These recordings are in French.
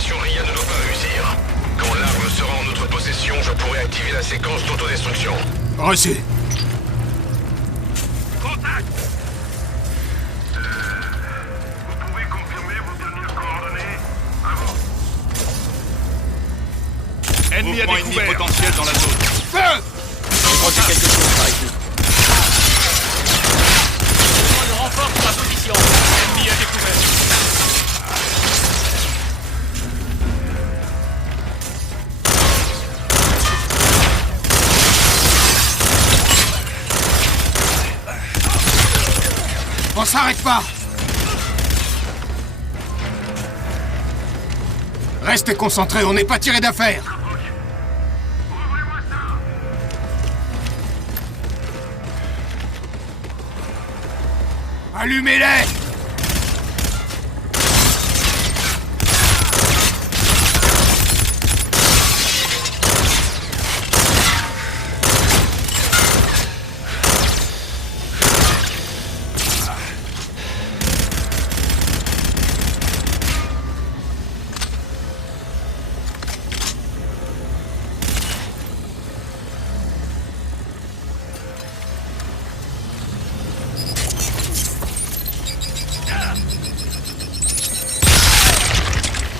l'opération RIA ne doit pas réussir. Quand l'arme sera en notre possession, je pourrai activer la séquence d'autodestruction. Reçu. Contact! Vous pouvez confirmer vos dernières coordonnées? Avant. Ennemi à découvert. Potentiel dans la zone. Feu! Je crois que c'est quelque chose par ici. Besoin de renfort sur la position. Ennemi à découvert. On s'arrête pas! Restez concentrés, on n'est pas tiré d'affaire! Ouvrez-moi ça! Allumez-les!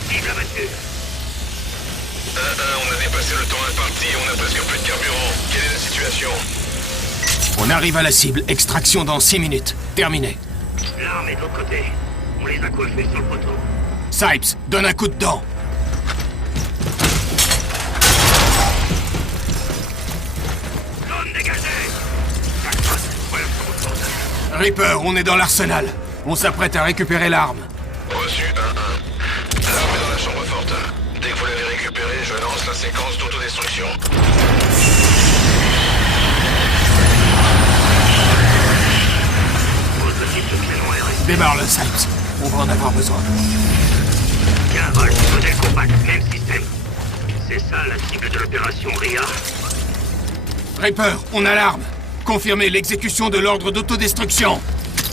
Cible abattue! 1-1, on a dépassé le temps imparti et on a presque plus de carburant. Quelle est la situation? On arrive à la cible, extraction dans 6 minutes. Terminé. L'arme est de l'autre côté. On les a coiffés sur le poteau. Sipes, donne un coup de dent. Zone dégagée! Jackson, voilà ce que vous faites. Reaper, on est dans l'arsenal. On s'apprête à récupérer l'arme. Reçu 1-1. L'arme est dans la chambre forte. Dès que vous l'avez récupérée, je lance la séquence d'autodestruction. Pose le type de canon RS. Démarre-le, Sipes. On va en avoir besoin. 15 volts, modèle compact, même système. C'est ça la cible de l'opération RIA. Reaper, on a l'arme. Confirmez l'exécution de l'ordre d'autodestruction.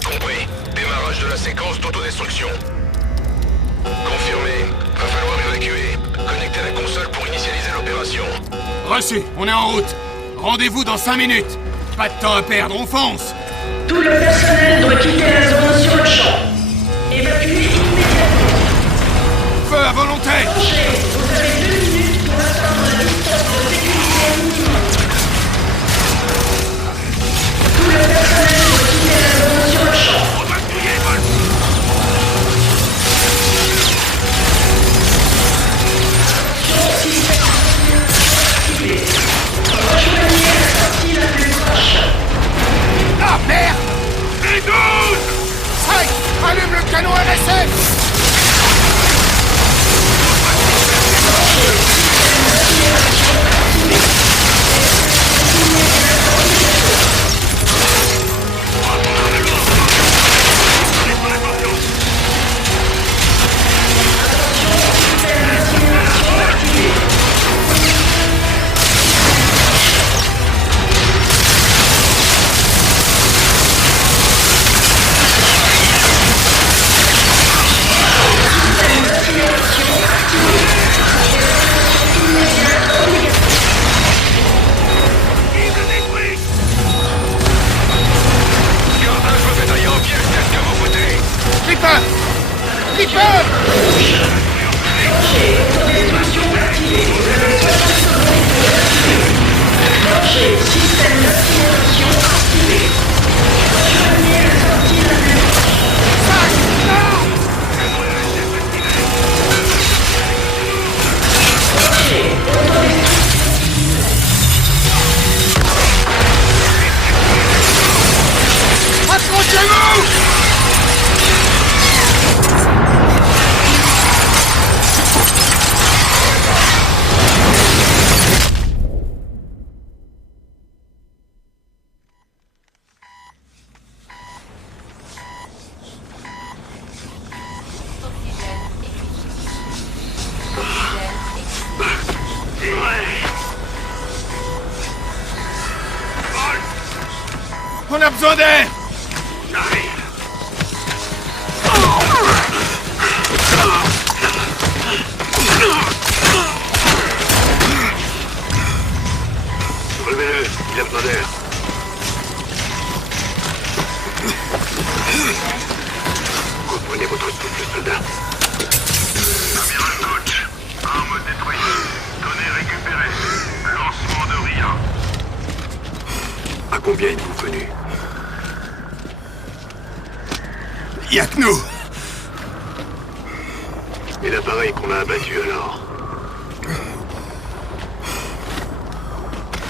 Compris. Démarrage de la séquence d'autodestruction. Confirmé. Va falloir évacuer. Connectez la console pour initialiser l'opération. Reçu, on est en route. Rendez-vous dans 5 minutes. Pas de temps à perdre, on fonce. Tout le personnel doit quitter la zone sur le champ. Évacuez immédiatement. Feu à volonté. Branchez. Vous avez 2 minutes pour atteindre la distance de sécurité minimum. Tout le personnel doit quitter la zone sur le champ. On va fouiller, Vol. Système activé. Rejoignez la sortie la plus proche. Ah, merde! B12! 5! Allume le canon RSF! Reaper! Reaper! Système d'accélération activé. Rejoignez la sortie la plus proche. Accrochez-vous! On a besoin d'air! J'arrive! Combien êtes-vous venus? Y'a que nous. Et l'appareil qu'on a abattu alors?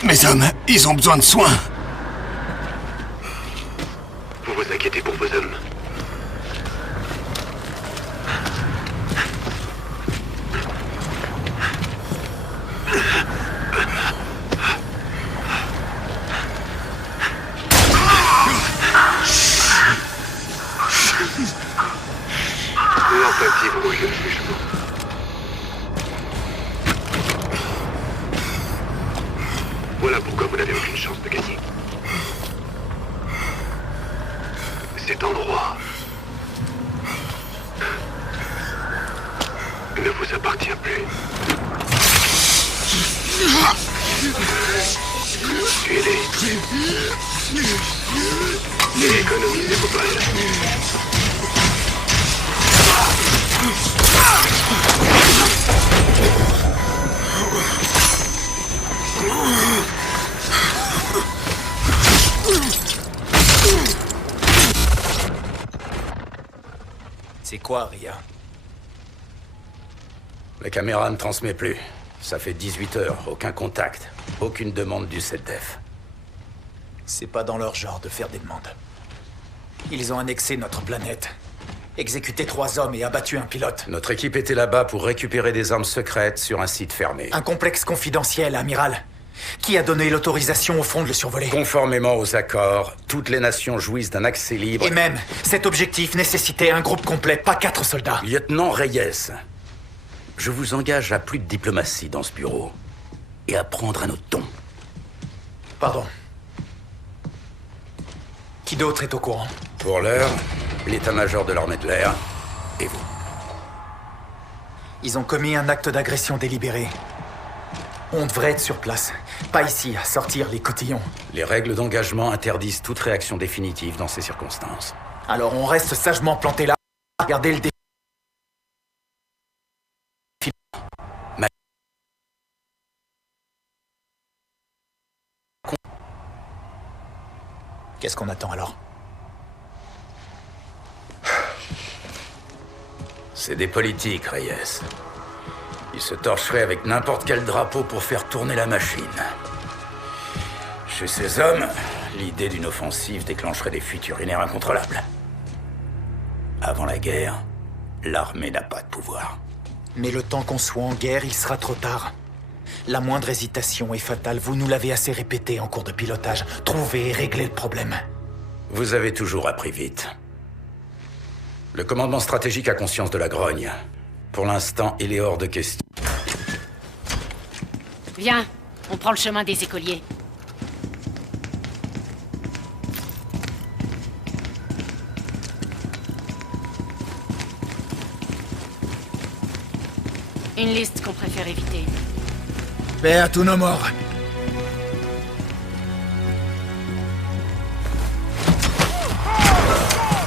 Mes hommes, ils ont besoin de soins. Vous vous inquiétez pour vos hommes. L'empathie vous mouille le jugement. Voilà pourquoi vous n'avez aucune chance de gagner. Cet endroit ne vous appartient plus. Tuez-les. Et économisez vos balles. C'est quoi, Ria? La caméra ne transmet plus. Ça fait 18 heures, aucun contact. Aucune demande du SETDEF. C'est pas dans leur genre de faire des demandes. Ils ont annexé notre planète, exécuté 3 hommes et abattu un pilote. Notre équipe était là-bas pour récupérer des armes secrètes sur un site fermé. Un complexe confidentiel, amiral. Qui a donné l'autorisation au fond de le survoler? Conformément aux accords, toutes les nations jouissent d'un accès libre. Et même, cet objectif nécessitait un groupe complet, pas 4 soldats. Lieutenant Reyes, je vous engage à plus de diplomatie dans ce bureau. Et à prendre un autre ton. Pardon. Qui d'autre est au courant? Pour l'heure, l'état-major de l'armée de l'air et vous. Ils ont commis un acte d'agression délibéré. On devrait être sur place. Pas ici, à sortir les cotillons. Les règles d'engagement interdisent toute réaction définitive dans ces circonstances. Alors on reste sagement planté là, à regarder le défi. Qu'est-ce qu'on attend alors? C'est des politiques, Reyes. Ils se torcheraient avec n'importe quel drapeau pour faire tourner la machine. Chez ces hommes, l'idée d'une offensive déclencherait des fuites urinaires incontrôlables. Avant la guerre, l'armée n'a pas de pouvoir. Mais le temps qu'on soit en guerre, il sera trop tard. La moindre hésitation est fatale, vous nous l'avez assez répété en cours de pilotage. Trouvez et réglez le problème. Vous avez toujours appris vite. Le commandement stratégique a conscience de la grogne. Pour l'instant, il est hors de question. Viens, on prend le chemin des écoliers. Une liste qu'on préfère éviter. Paix à tous nos morts.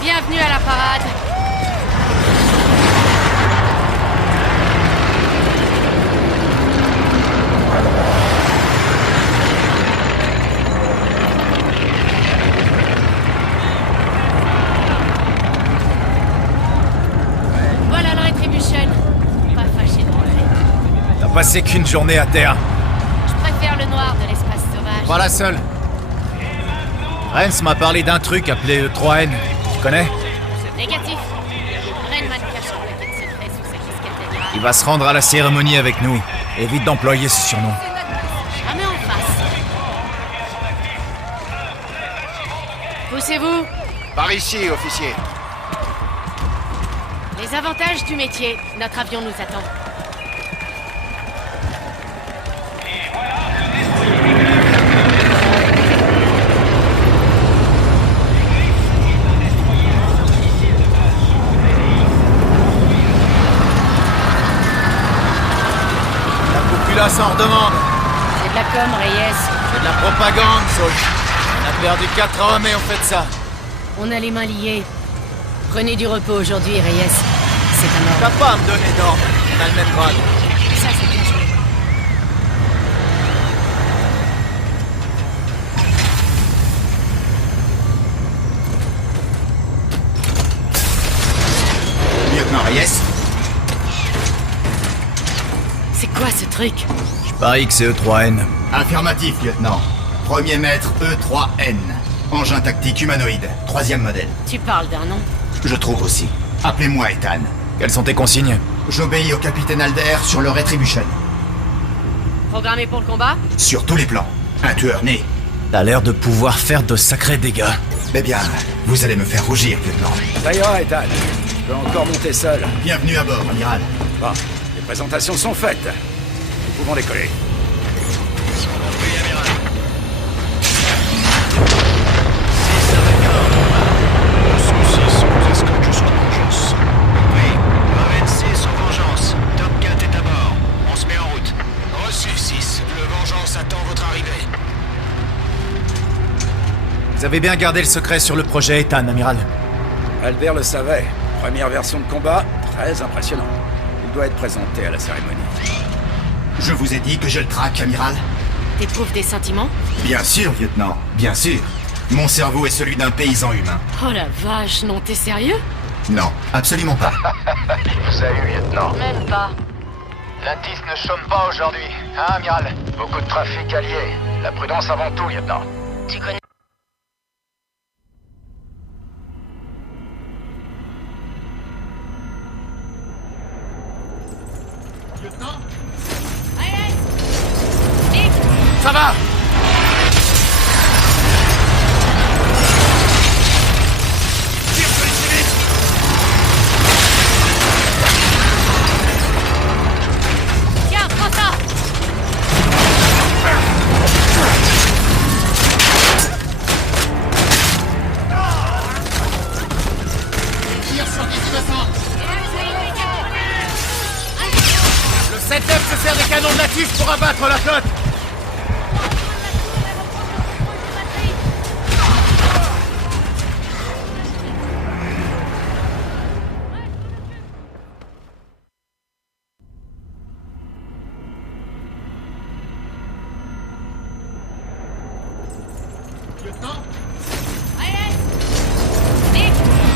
Bienvenue à la parade. Voilà la rétribution. Pas fâché de rentrer. T'as passé qu'une journée à terre. Je préfère le noir de l'espace sauvage. Pas la seule. Rens m'a parlé d'un truc appelé E3N. Tu connais? Négatif. Renman cache un paquet de secrets sous sa casquette d'amiral. Il va se rendre à la cérémonie avec nous. Évite d'employer ce surnom. Jamais en face. Poussez-vous. Par ici, officier. Les avantages du métier. Notre avion nous attend. La populace en redemande. C'est de la com, Reyes. C'est de la propagande, Saul. On a perdu 4 hommes et on fait de ça. On a les mains liées. Prenez du repos aujourd'hui, Reyes. C'est un ordre. T'as pas à me donner d'ordre. On a le même grade. Ça, c'est bien joué. Par X et E3N. Affirmatif, lieutenant. Premier maître E3N. Engin tactique humanoïde. 3e modèle. Tu parles d'un nom? Je trouve aussi. Appelez-moi Ethan. Quelles sont tes consignes? J'obéis au capitaine Alder sur le Retribution. Programmé pour le combat? Sur tous les plans. Un tueur né. T'as l'air de pouvoir faire de sacrés dégâts. Eh bien, vous allez me faire rougir, lieutenant. Ça ira, Ethan. Je peux encore monter seul. Bienvenue à bord, amiral. Bon, les présentations sont faites. Nous pouvons décoller. Vous avez bien gardé le secret sur le projet Ethan, amiral. Albert le savait. Première version de combat, très impressionnant. Il doit être présenté à la cérémonie. Je vous ai dit que je le traque, amiral. T'éprouves des sentiments? Bien sûr, lieutenant. Bien sûr. Mon cerveau est celui d'un paysan humain. Oh la vache, non, t'es sérieux? Non, absolument pas. Il vous a eu, lieutenant. Même pas. L'Intis ne chôme pas aujourd'hui, hein, amiral? Beaucoup de trafic allié. La prudence avant tout, lieutenant. Tu connais... Ça va? Tire sur les civils. Tiens, prends ça! Tire sur des innocents. Le 7F se sert des canons de natifs pour abattre la flotte.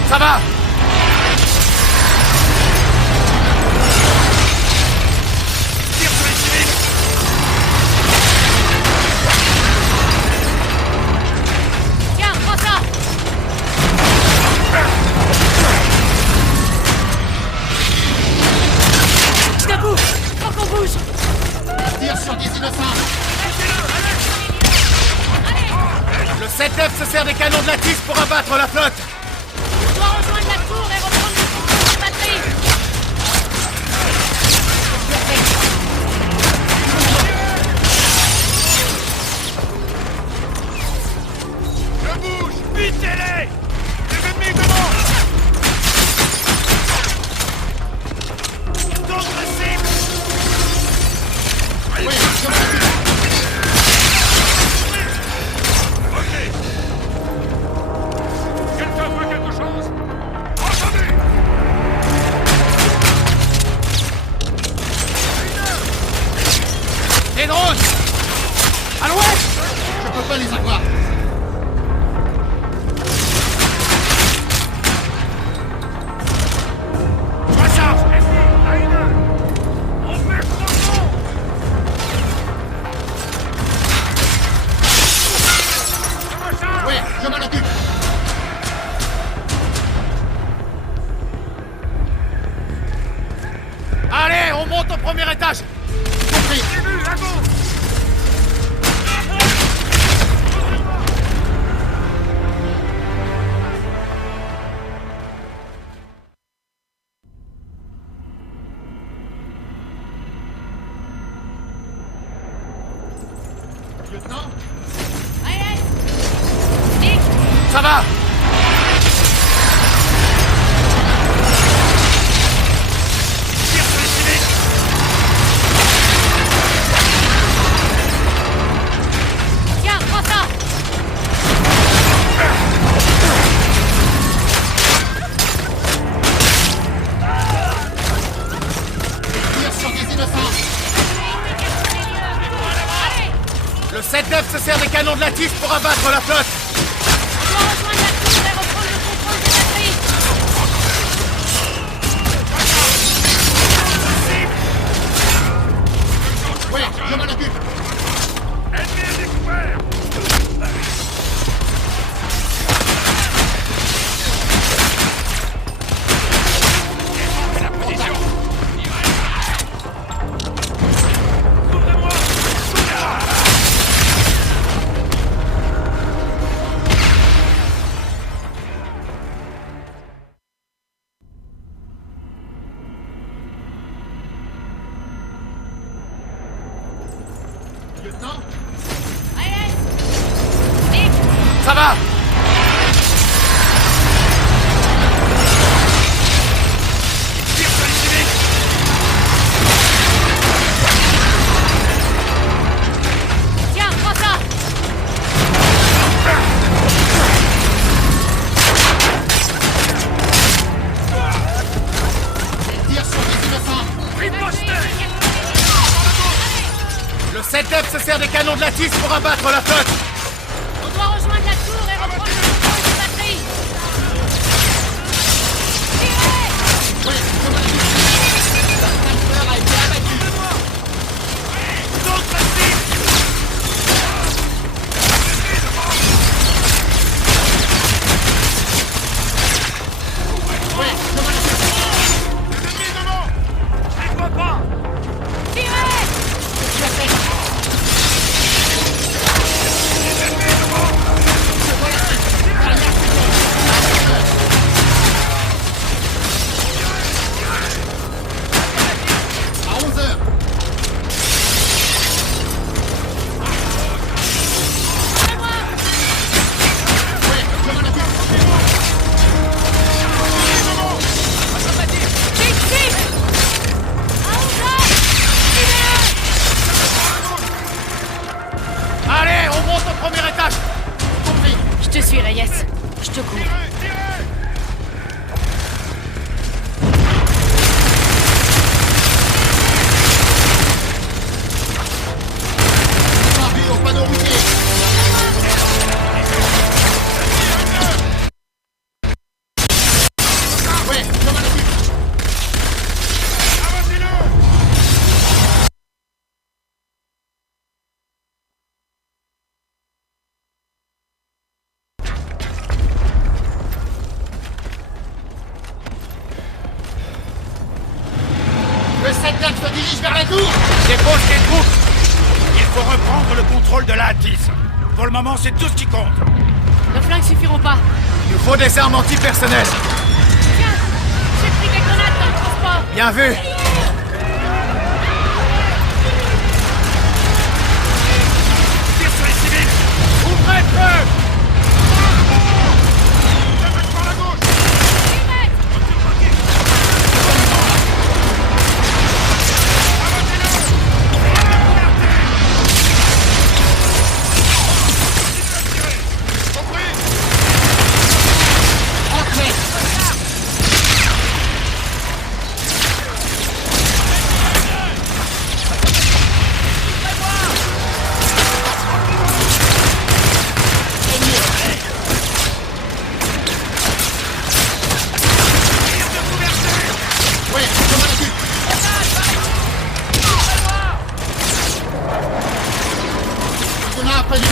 Ça va? Tire sur les civils. Tiens, prends ça! Debout! Faut qu'on bouge! Tire sur des innocents. Le 7F se sert des canons de natifs pour abattre la flotte. On doit rejoindre la tour et reprendre le contrôle des batteries! Je bouge. Vitez-les. Les ennemis devant. D'autres cibles. Ok. Quelqu'un veut quelque chose? Entendu. Les drones! À l'ouest! Je peux pas les avoir. Recharge. À une heure. On fait franchement. Oui, je m'en occupe. Allez, on monte au premier étage. Compris. J'ai vu, à gauche. Lieutenant? Ça va? Tire sur les civils. Tiens, prends ça! Tire sur des innocents. Le 7F se sert des canons de natifs pour abattre la flotte. On doit rejoindre la tour et reprendre le contrôle des batteries! Oui, je m'en occupe. occupe. Ennemi découvert. La position. Couvrez-moi. Lieutenant, Ça va? Tire sur les civils. Tiens, prends ça! tire sur les innocents. Ripostez. Le 7F se sert des canons de la tige pour abattre la flotte. On doit rejoindre la tour et reprendre le contrôle des batteries! Tirez! Oui, la sniper a été abattue. D'autres cibles. Oui, Ennemi devant. Je les vois pas. Tirez! à 11h. Oui, je m'en occupe. Vite, vite! À 11h! Allez, on monte au premier étage. Compris. Je te suis, Reyes. Je te couvre. Parvi au panneau routier. Oui, je m'en occupe. Le 7-9 se dirige vers la tour. Dépose tes troupes. Il faut reprendre le contrôle de la hâtisse. Pour le moment, c'est tout ce qui compte. Nos flingues suffiront pas. Il nous faut des armes antipersonnelles. Tiens! J'ai pris des grenades dans le transport! Bien vu. Tire sur les civils. Ouvrez le feu. Par la gauche. Entrez. Oui, je m'en occupe. On a après du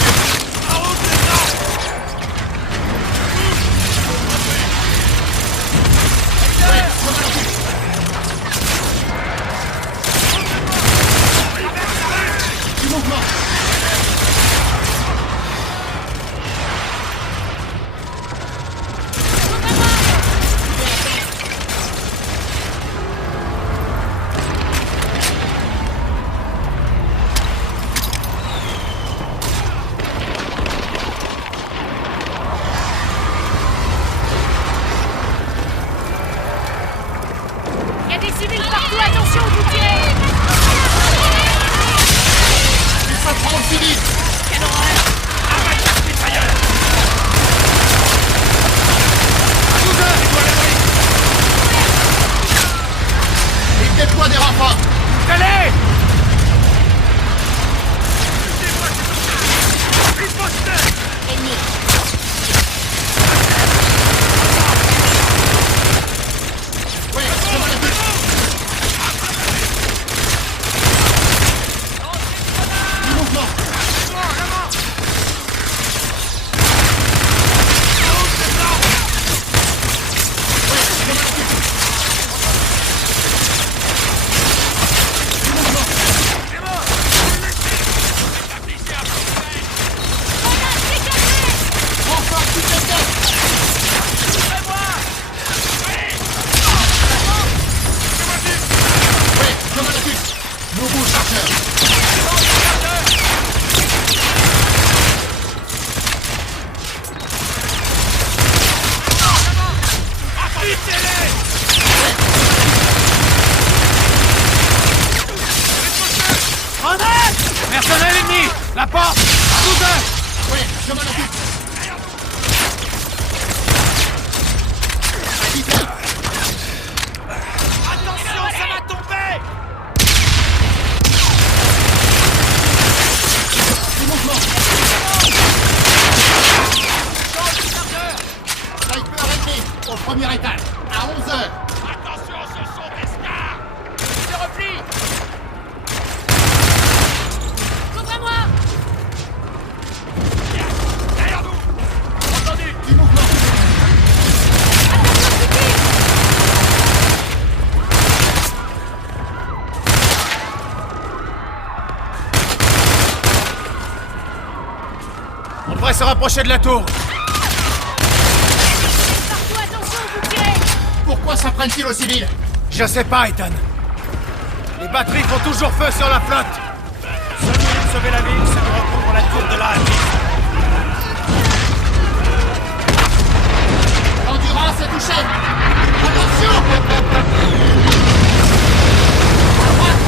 du mouvement. Il y a des civils partout, attention, vous tirez! Il faut prendre civil. Quelle horreur! Il déploie des renforts. Allez. Oui, je m'en occupe. Personnel ennemi! La porte! À 12 heures! Oui, je m'en occupe. Attention, ça va tomber! Du mouvement. Change de chargeur. Sniper ennemi au premier étage. À 11 heures. Attention, ce sont des stars! Je replie! Contre moi! Derrière nous! Entendu! Du mouvement. On devrait se rapprocher de la tour. Partout, attention, vous tirez! Pourquoi s'apprennent-ils aux civils? Je sais pas, Ethan. Les batteries font toujours feu sur la flotte. Seul moyen de sauver la ville, c'est de reprendre la tour de la Hâte. Endurance est touchée. Attention! À droite.